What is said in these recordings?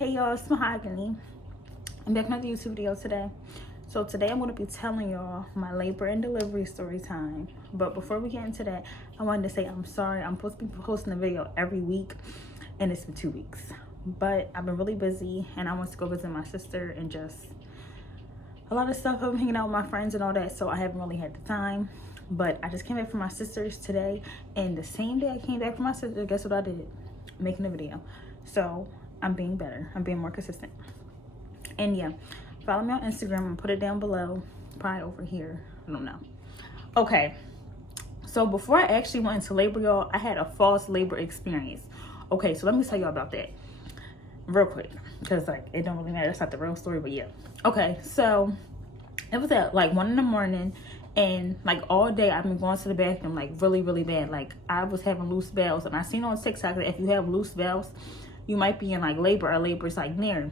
Hey y'all, it's Mahogany. I'm back with another YouTube video today. So today I'm going to be telling y'all my labor and delivery story time. But before we get into that, I wanted to say I'm sorry. I'm supposed to be posting a video every week and it's been 2 weeks. But I've been really busy and I want to go visit my sister and just a lot of stuff. I'm hanging out with my friends and all that, so I haven't really had the time. But I just came back from my sister's today, and the same day I came back from my sister, guess what I did? Making a video. So I'm being better. I'm being more consistent. And yeah, follow me on Instagram and put it down below. Probably over here. I don't know. Okay. So before I actually went into labor, y'all, I had a false labor experience. Okay, so let me tell y'all about that real quick, because like it don't really matter. That's not the real story, but yeah. Okay, so it was at like 1 in the morning, and like all day I've been going to the bathroom like really bad. Like I was having loose bowels, and I seen on TikTok that if you have loose bowels, you might be in like labor, or labor is like near.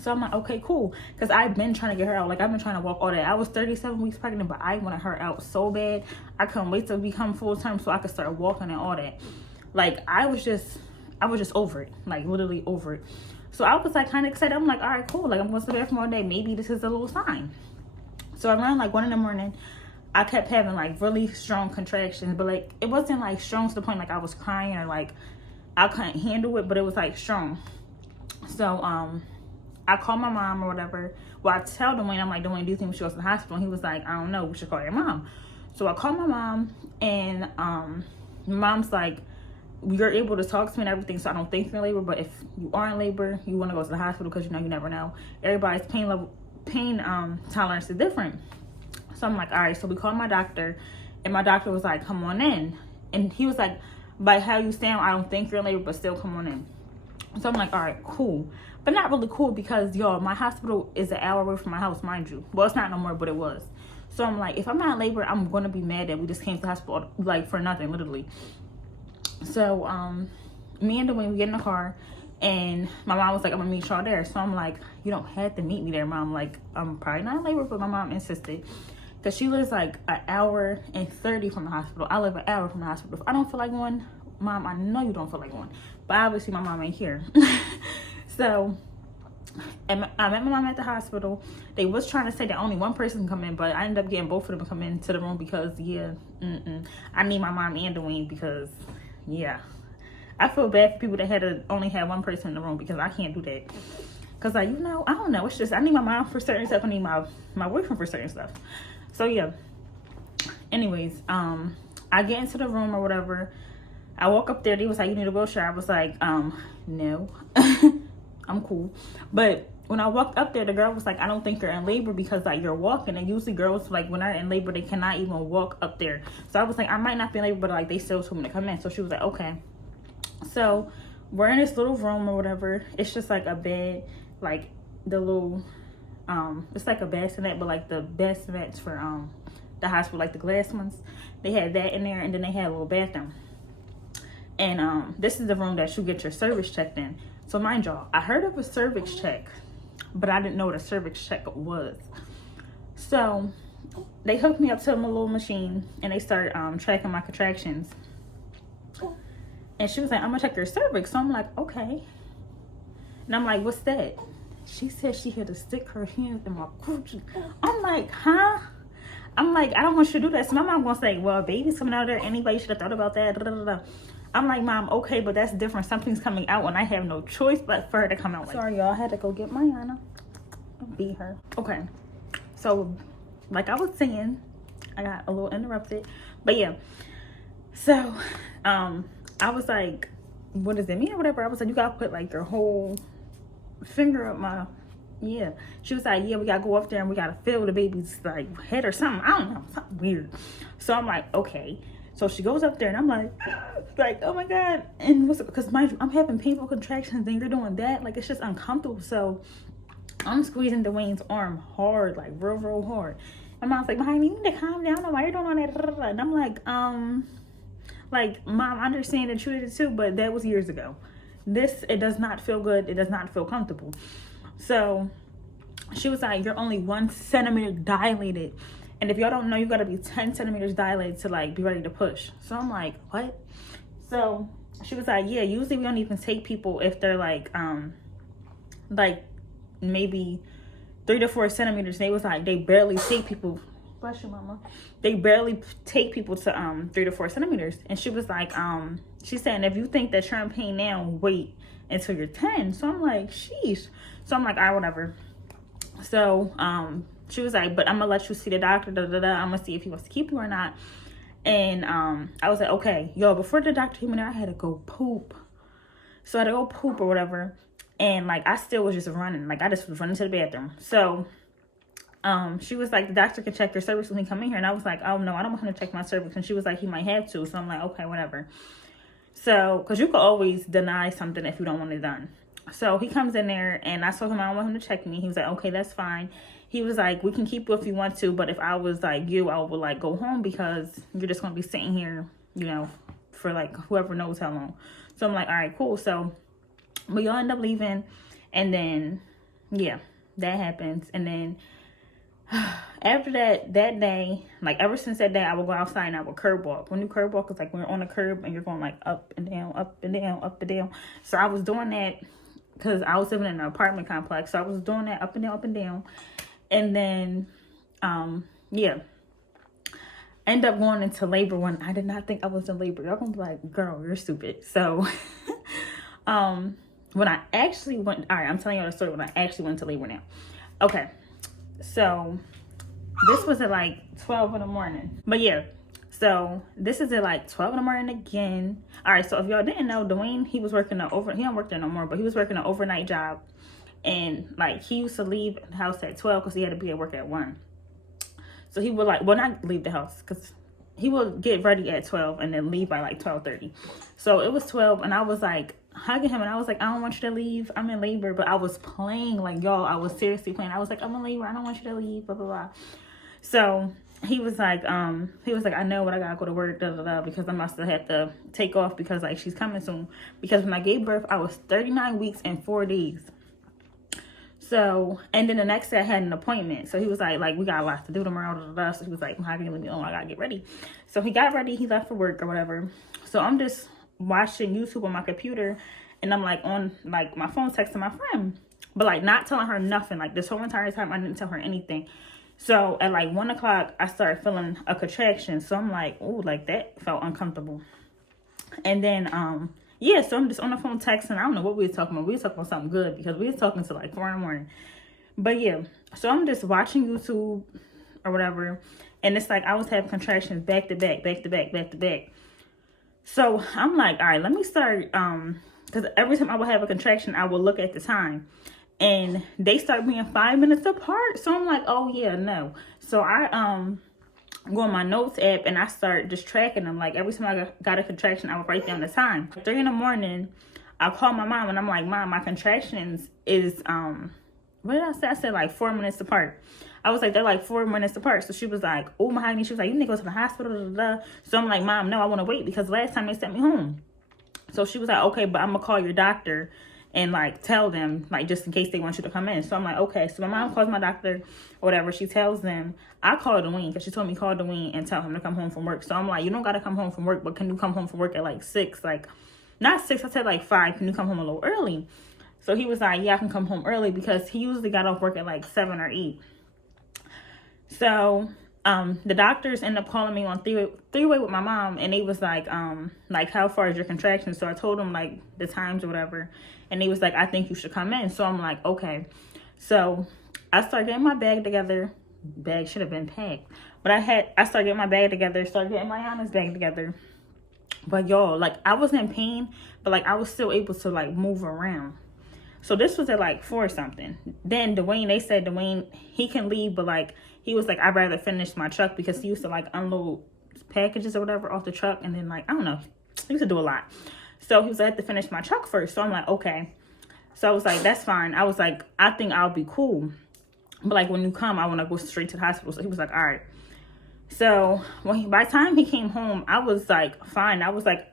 So I'm like, okay, cool, because I've been trying to get her out. Like I've been trying to walk all that. I was 37 weeks pregnant, but I wanted her out so bad. I couldn't wait to become full term so I could start walking and all that. Like I was just over it, like literally over it. So I was like kind of excited. I'm like, all right, cool. Like I'm going to the bathroom all day. Maybe this is a little sign. So around like 1 in the morning, I kept having like really strong contractions, but like it wasn't like strong to the point like I was crying or like I couldn't handle it, but it was like strong. So I called my mom or whatever. Well, I tell Dwayne, I'm like, Dwayne, do you think we should go to the hospital? And he was like, I don't know, we should call your mom. So I called my mom, and my mom's like, you're able to talk to me and everything, so I don't think you're in labor, but if you are in labor, you want to go to the hospital because you never know. Everybody's pain tolerance is different. So I'm like, all right. So we called my doctor, and my doctor was like, come on in. And he was like, by how you sound, I don't think you're in labor, but still come on in. So I'm like, all right, cool. But not really cool because, y'all, my hospital is an hour away from my house, mind you. Well, it's not no more, but it was. So I'm like, if I'm not in labor, I'm going to be mad that we just came to the hospital, like, for nothing, literally. So, me and Dwayne, we get in the car, and my mom was like, I'm going to meet y'all there. So I'm like, you don't have to meet me there, Mom. Like, I'm probably not in labor, but my mom insisted. Because she lives like an hour and 30 from the hospital. I live an hour from the hospital. If I don't feel like going, Mom, I know you don't feel like going. But obviously my mom ain't here. So I met my mom at the hospital. They was trying to say that only one person can come in, but I ended up getting both of them to come into the room because, yeah, I need my mom and Dwayne because, yeah. I feel bad for people that had to only have one person in the room because I can't do that. Because, like, I don't know. It's just I need my mom for certain stuff. I need my boyfriend for certain stuff. So, yeah. Anyways, I get into the room or whatever. I walk up there. They was like, you need a wheelchair. I was like, no. I'm cool. But when I walked up there, the girl was like, I don't think you're in labor because, like, you're walking. And usually girls, like, when they're in labor, they cannot even walk up there. So I was like, I might not be in labor, but, like, they still told me to come in. So she was like, okay. So we're in this little room or whatever. It's just, like, a bed, like, the little, it's like a bassinet, but, like, the bassinets for, the hospital, like, the glass ones. They had that in there, and then they had a little bathroom. And this is the room that you get your cervix checked in. So mind y'all, I heard of a cervix check, but I didn't know what a cervix check was. So they hooked me up to my little machine, and they started tracking my contractions. And she was like, I'm gonna check your cervix. So I'm like, okay. And I'm like, what's that? She said she had to stick her hands in my coochie. I'm like, huh? I'm like, I don't want you to do that. So my mom gonna say, well, baby's coming out of there. Anybody should have thought about that. Da, da, da, da. I'm like, Mom, okay, but that's different. Something's coming out and I have no choice but for her to come out. Sorry, y'all. I had to go get Mariana. Beat her. Okay. So, like I was saying, I got a little interrupted. But yeah. So, I was like, what does it mean or whatever? I was like, you gotta put like your whole finger up my, yeah. She was like, yeah, we gotta go up there and we gotta feel the baby's like head or something. I don't know, something weird. So I'm like, okay. So she goes up there and I'm like, oh my God. And because mind you, I'm having painful contractions and you're doing that. Like, it's just uncomfortable. So I'm squeezing Dwayne's arm hard, like real hard. My mom's like, Mom, you need to calm down. Why you're doing all that? And I'm like, Mom, I understand that you did it too, but that was years ago. It does not feel good. It does not feel comfortable. So she was like, you're only 1 centimeter dilated. And if y'all don't know, you gotta be 10 centimeters dilated to like be ready to push. So I'm like, what? So she was like, yeah, usually we don't even take people if they're like like maybe 3 to 4 centimeters. They was like, they barely take people, bless you, mama, they barely take people to 3 to 4 centimeters. And she was like, she's saying, if you think that you're in pain now, wait until you're 10. So I'm like, sheesh. So I'm like, all right, whatever. So she was like, but I'm gonna let you see the doctor, I'm gonna see if he wants to keep you or not. And I was like, okay. Yo, before the doctor came in there, I had to go poop. So I had to go poop or whatever. And like, I still was just running. Like, I just was running to the bathroom. So she was like, the doctor can check your cervix when he come in here. And I was like, oh no, I don't want him to check my cervix. And she was like, he might have to. So I'm like, okay, whatever. So, because you could always deny something if you don't want it done. So he comes in there, and I told him I don't want him to check me. He was like, okay, that's fine. He was like, we can keep you if you want to, but if I was like you, I would like go home because you're just going to be sitting here, you know, for like whoever knows how long. So I'm like, all right, cool. So we all end up leaving, and then, yeah, that happens. And then after that day, like ever since that day, I would go outside and I would curb walk. When you curb walk, it's like when you're on a curb and you're going like up and down, up and down, up and down. So I was doing that because I was living in an apartment complex. So I was doing that up and down, up and down. And then, yeah, end up going into labor when I did not think I was in labor. Y'all gonna be like, girl, you're stupid. So, when I actually went, all right, I'm telling you the story when I actually went to labor now. Okay, so this was at like 12 in the morning. But yeah, so this is at like 12 in the morning again. All right, so if y'all didn't know, Dwayne, he was working he don't work there no more, but he was working an overnight job. And like, he used to leave the house at 12 because he had to be at work at 1. So he would like, well, not leave the house, because he would get ready at 12 and then leave by like 12:30. So it was 12, and I was like hugging him, and I was like, I don't want you to leave, I'm in labor. But I was playing, like, y'all, I was seriously playing. I was like, I'm in labor, I don't want you to leave, blah blah blah. So he was like, I know, but I gotta go to work, because I must have to take off because like she's coming soon. Because when I gave birth, I was 39 weeks and 4 days. So, and then the next day I had an appointment. So he was like, we got a lot to do tomorrow. So he was like, how can you leave me alone? I gotta get ready. So he got ready. He left for work or whatever. So I'm just watching YouTube on my computer, and I'm like on like my phone texting my friend, but like not telling her nothing. Like this whole entire time I didn't tell her anything. So at like 1 o'clock, I started feeling a contraction. So I'm like, ooh, like that felt uncomfortable. And then, yeah, so I'm just on the phone texting. I don't know what we were talking about. We were talking about something good because we were talking to like 4 in the morning. But yeah, so I'm just watching YouTube or whatever. And it's like I was having contractions back to back, back to back, back to back. So I'm like, all right, let me start. Because every time I would have a contraction, I would look at the time. And they start being 5 minutes apart. So I'm like, oh yeah, no. So I go on my notes app and I start just tracking them. Like every time I got a contraction, I would write down the time. 3 in the morning, I call my mom and I'm like, Mom, my contractions is what did I say? I said like 4 minutes apart. I was like, they're like 4 minutes apart. So she was like, oh my honey. She was like, you need to go to the hospital. So I'm like, Mom, no, I want to wait because last time they sent me home. So she was like, okay, but I'm gonna call your doctor and like tell them, like, just in case they want you to come in. So I'm like, okay. So my mom calls my doctor or whatever. She tells them. I called Dwayne because she told me call Dwayne and tell him to come home from work. So I'm like, you don't got to come home from work, but can you come home from work at like 6? Like, not 6, I said like 5. Can you come home a little early? So he was like, yeah, I can come home early because he usually got off work at like 7 or 8. So the doctors ended up calling me on three-way with my mom, and they was like how far is your contraction? So I told them like the times or whatever, and they was like, I think you should come in. So I'm like, okay. So I started getting my bag together. Bag should have been packed, but I started getting my bag together, started getting my Anna's bag together. But y'all, like, I was in pain, but like I was still able to like move around. So this was at like 4 something. Then they said Dwayne, he can leave, but like he was like, I'd rather finish my truck because he used to like unload packages or whatever off the truck, and then like, I don't know, he used to do a lot. So he was like, I had to finish my truck first. So I'm like, okay. So I was like, that's fine. I was like, I think I'll be cool, but like when you come, I want to go straight to the hospital. So he was like, all right. So by the time he came home, I was like fine. I was like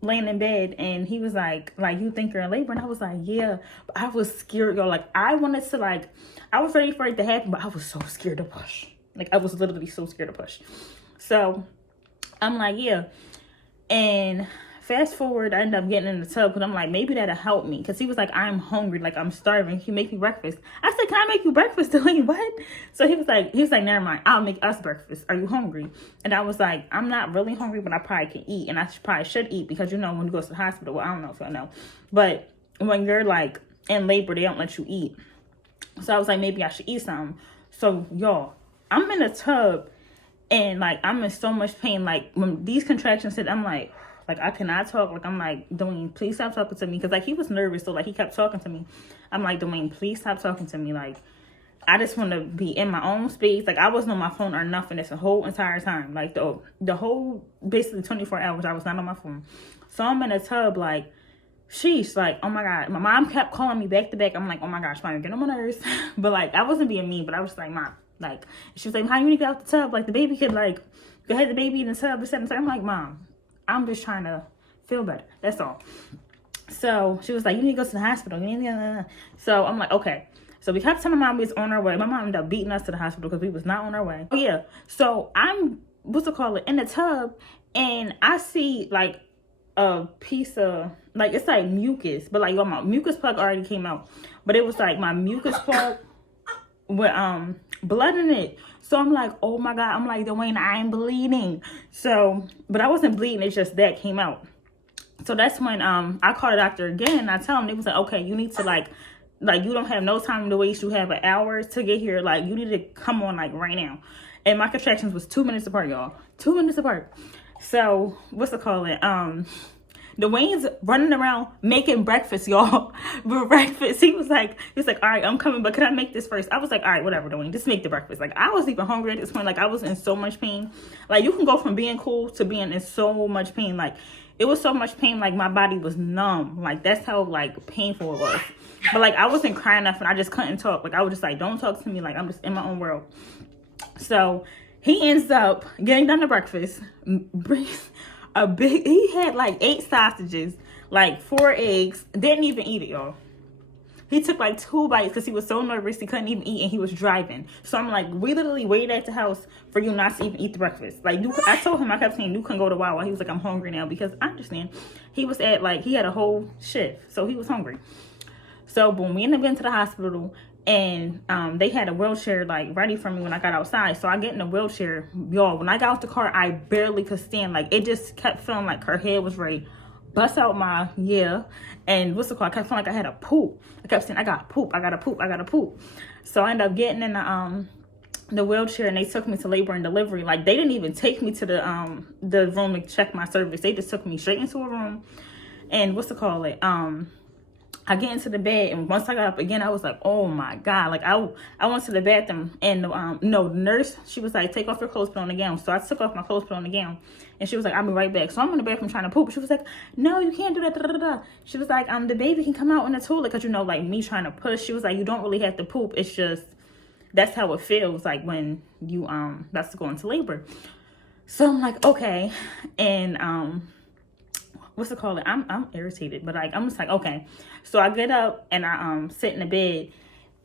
laying in bed, and he was like you think you're in labor? And I was like, yeah. But I was scared, y'all. Like I wanted to, like, I was ready for it to happen, but I was so scared to push. Like I was literally so scared to push. So I'm like, yeah. And fast forward, I ended up getting in the tub because I'm like, maybe that'll help me. Because he was like, I'm hungry, like I'm starving. Can you make me breakfast? I said, can I make you breakfast? Like, what? So he was like, never mind, I'll make us breakfast. Are you hungry? And I was like, I'm not really hungry, but I probably can eat. And I probably should eat because, you know, when you go to the hospital, well, I don't know if y'all know, but when you're like in labor, they don't let you eat. So I was like, maybe I should eat something. So y'all, I'm in the tub and like I'm in so much pain. Like when these contractions hit, I'm like I cannot talk. Like I'm like, Dwayne, please stop talking to me. Because like he was nervous, so like he kept talking to me. I'm like, Dwayne, please stop talking to me. Like I just want to be in my own space. Like I wasn't on my phone or nothing this whole entire time. Like the whole basically 24 hours I was not on my phone. So I'm in a tub like, sheesh, like, oh my God. My mom kept calling me back to back. I'm like, oh my gosh, Mom, you're getting on my nerves. But like I wasn't being mean, but I was like, Mom, like, she was like, how you need to get out the tub? Like the baby could like go ahead, the baby in the tub. I'm like, Mom, I'm just trying to feel better. That's all. So she was like, you need to go to the hospital. So I'm like, okay. So we kept telling my mom we was on our way. My mom ended up beating us to the hospital because we was not on our way. Oh yeah. So I'm, in the tub, and I see like a piece of, like, it's like mucus, but like my mucus plug already came out. But it was like my mucus plug with blood in it. So I'm like, oh my God. I'm like, Dwayne, I ain't bleeding. So, but I wasn't bleeding. It's just that came out. So that's when I called the doctor again. And I tell him, they was like, okay, you need to like you don't have no time to waste. You have an hour to get here. Like you need to come on like right now. And my contractions was 2 minutes apart, y'all. 2 minutes apart. So Dwayne's running around making breakfast, y'all. Breakfast. He was like, all right, I'm coming, but can I make this first? I was like, all right, whatever, Dwayne, just make the breakfast. Like I was even hungry at this point. Like I was in so much pain. Like you can go from being cool to being in so much pain. Like it was so much pain. Like my body was numb. Like that's how like painful it was. But like I wasn't crying enough, and I just couldn't talk. Like I was just like, don't talk to me. Like I'm just in my own world. So he ends up getting done the breakfast. He had like 8 sausages, like 4 eggs, didn't even eat it, y'all. He took like 2 bites because he was so nervous he couldn't even eat, and he was driving. So I'm like, we literally waited at the house for you not to even eat the breakfast. Like I told him, I kept saying, you couldn't go to Wawa. He was like, I'm hungry now, because I understand. He was at like, he had a whole shift, so he was hungry. So boom, we ended up getting to the hospital, and they had a wheelchair like ready for me when I got outside. So I get in the wheelchair, y'all. When I got out the car, I barely could stand. Like it just kept feeling like her head was ready bust out my and I kept feeling like I had a poop. I kept saying, I gotta poop. So I ended up getting in the wheelchair, and they took me to labor and delivery. Like they didn't even take me to the room to check my cervix. They just took me straight into a room, and I get into the bed, and once I got up again, I was like, oh my God. Like I went to the bathroom, and the nurse, she was like, take off your clothes, put on the gown. So I took off my clothes, put on the gown, and she was like, I'll be right back. So I'm in the bathroom trying to poop. She was like, no, you can't do that. She was like, the baby can come out in the toilet, because like me trying to push. She was like, you don't really have to poop. It's just, that's how it feels like when you that's to go into labor. So I'm like, okay. And I'm irritated, but like I'm just like, okay. So I get up and I sit in the bed,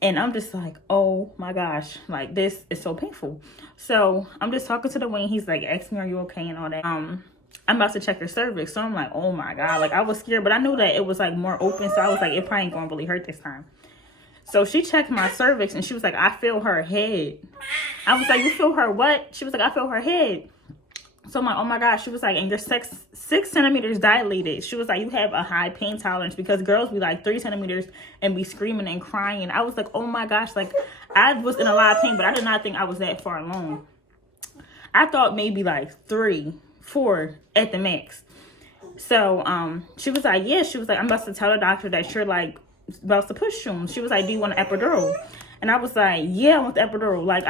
and I'm just like, oh my gosh, like this is so painful. So I'm just talking to Dwayne. He's like asking me, are you okay, and all that. I'm about to check her cervix. So I'm like, oh my God. Like I was scared, but I knew that it was like more open. So I was like, it probably ain't gonna really hurt this time. So she checked my cervix, and she was like, I feel her head. I was like, you feel her what? She was like, I feel her head. So I'm like, oh my gosh. She was like, and you're 6 centimeters dilated. She was like, you have a high pain tolerance, because girls be like 3 centimeters and be screaming and crying. I was like, oh my gosh. Like I was in a lot of pain, but I did not think I was that far along. I thought maybe like 3, 4 at the max. So she was like, yeah. She was like, I'm about to tell the doctor that you're like about to push soon. She was like, do you want an epidural? And I was like, yeah, I want the epidural. Like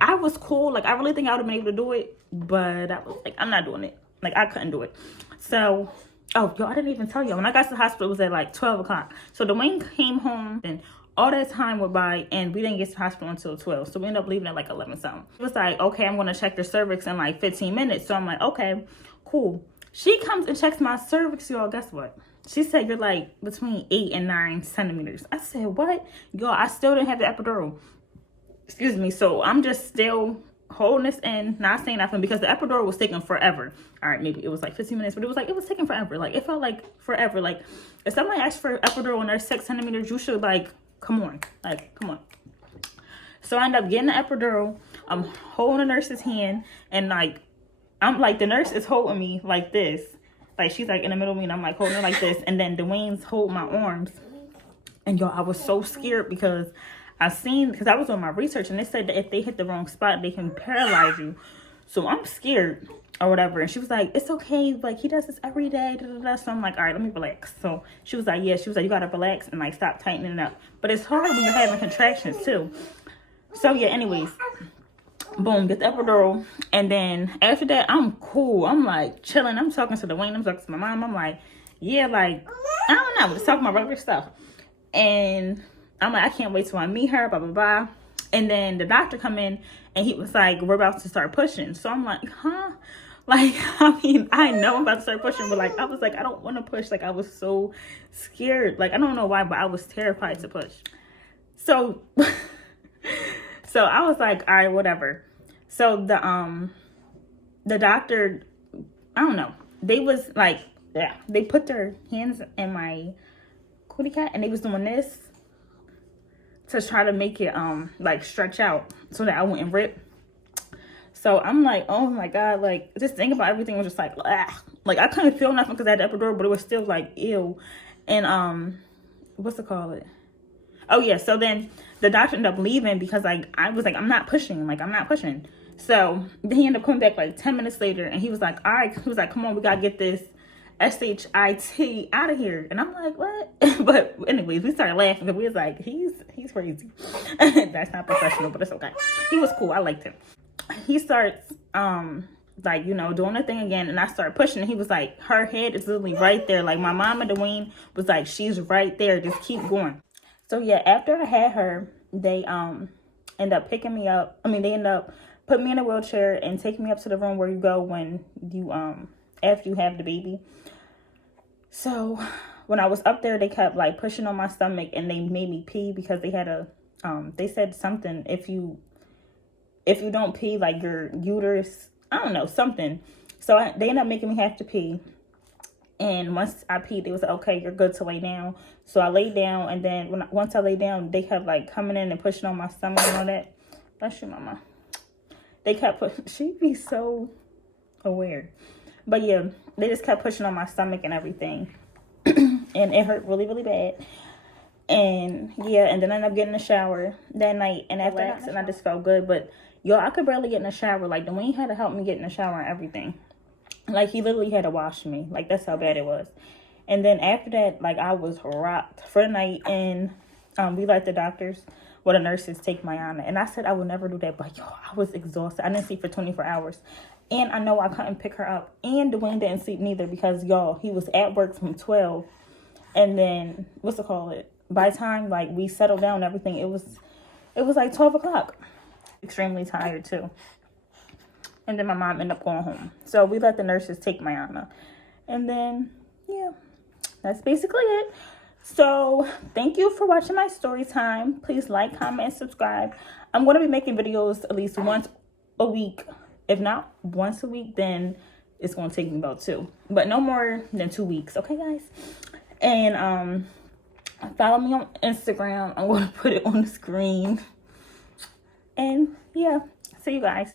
I was cool. Like I really think I would have been able to do it, but I was like, I'm not doing it. Like I couldn't do it. So, oh, yo, I didn't even tell you. When I got to the hospital, it was at like 12 o'clock. So Dwayne came home, and all that time went by, and we didn't get to the hospital until 12. So we ended up leaving at like 11 something. It was like, okay, I'm going to check your cervix in like 15 minutes. So I'm like, okay, cool. She comes and checks my cervix, y'all. Guess what? She said, you're like between 8 and 9 centimeters. I said, what? Y'all, I still didn't have the epidural. Excuse me. So I'm just still holding this in, not saying nothing, because the epidural was taking forever. All right, maybe it was like 15 minutes, but it was taking forever. Like, it felt like forever. Like, if somebody asked for epidural and they're 6 centimeters, you should, like, come on. Like, come on. So I end up getting the epidural. I'm holding the nurse's hand, and like, I'm like, the nurse is holding me like this. Like, she's like in the middle of me, and I'm like holding her like this. And then Dwayne's holding my arms. And y'all, I was so scared because because I was on my research, and they said that if they hit the wrong spot, they can paralyze you. So I'm scared or whatever. And she was like, it's okay. Like, he does this every day. Da, da, da. So I'm like, all right, let me relax. So she was like, yeah. She was like, you got to relax and like stop tightening it up. But it's hard when you're having contractions too. So yeah, anyways, boom, get the epidural. And then after that, I'm cool. I'm like chilling. I'm talking to Dwayne. I'm talking to my mom. I'm like, yeah, like, I don't know. Just talking about regular stuff. And I'm like, I can't wait till I meet her, blah, blah, blah. And then the doctor come in, and he was like, we're about to start pushing. So I'm like, huh? Like, I mean, I know I'm about to start pushing, but like, I was like, I don't want to push. Like, I was so scared. Like, I don't know why, but I was terrified to push. So... So I was like, all right, whatever. So the doctor, I don't know. They was like, yeah, they put their hands in my cootie cat, and they was doing this to try to make it like stretch out so that I wouldn't rip. So I'm like, oh my God, like, just think about everything was just like, ah. Like, I couldn't feel nothing because I had the epidural, but it was still like, ew. And what's it called? Oh yeah, so then the doctor ended up leaving because like I was like, I'm not pushing. So then he ended up coming back like 10 minutes later, and he was like, all right, he was like, come on, we gotta get this SHIT out of here. And I'm like, what? But anyways, we started laughing because we was like, he's crazy. That's not professional, but it's okay. He was cool. I liked him. He starts like, you know, doing the thing again, and I started pushing, and he was like, her head is literally right there. Like, my mom and Dwayne was like, she's right there, just keep going. So yeah, after I had her, they end up picking me up. I mean, they end up putting me in a wheelchair and taking me up to the room where you go when you after you have the baby. So when I was up there, they kept like pushing on my stomach, and they made me pee because they had they said something, if you don't pee, like your uterus, I don't know, something. So they ended up making me have to pee. And once I peed, they was like, okay, you're good to lay down. So I laid down, and then once I lay down, they kept like coming in and pushing on my stomach and all that. Bless you, mama. They kept she'd be so aware. But yeah, they just kept pushing on my stomach and everything. And it hurt really, really bad. And yeah, and then I ended up getting a shower that night. And after that, and I just felt good. But y'all, I could barely get in the shower. Like, Dwayne had to help me get in the shower and everything. Like, he literally had to wash me. Like, that's how bad it was. And then after that, like, I was rocked for the night. And we let the nurses take Mayana. And I said I would never do that. But, yo, I was exhausted. I didn't sleep for 24 hours. And I know I couldn't pick her up. And Dwayne didn't sleep neither because, y'all, he was at work from 12. And then, by the time, like, we settled down and everything, it was like 12 o'clock. Extremely tired, too. And then my mom ended up going home. So we let the nurses take Mayana. And then, yeah, that's basically it. So thank you for watching my story time. Please like, comment, and subscribe. I'm going to be making videos at least once a week. If not once a week, then it's going to take me about 2. But no more than 2 weeks. Okay, guys? And follow me on Instagram. I'm going to put it on the screen. And, yeah, see you guys.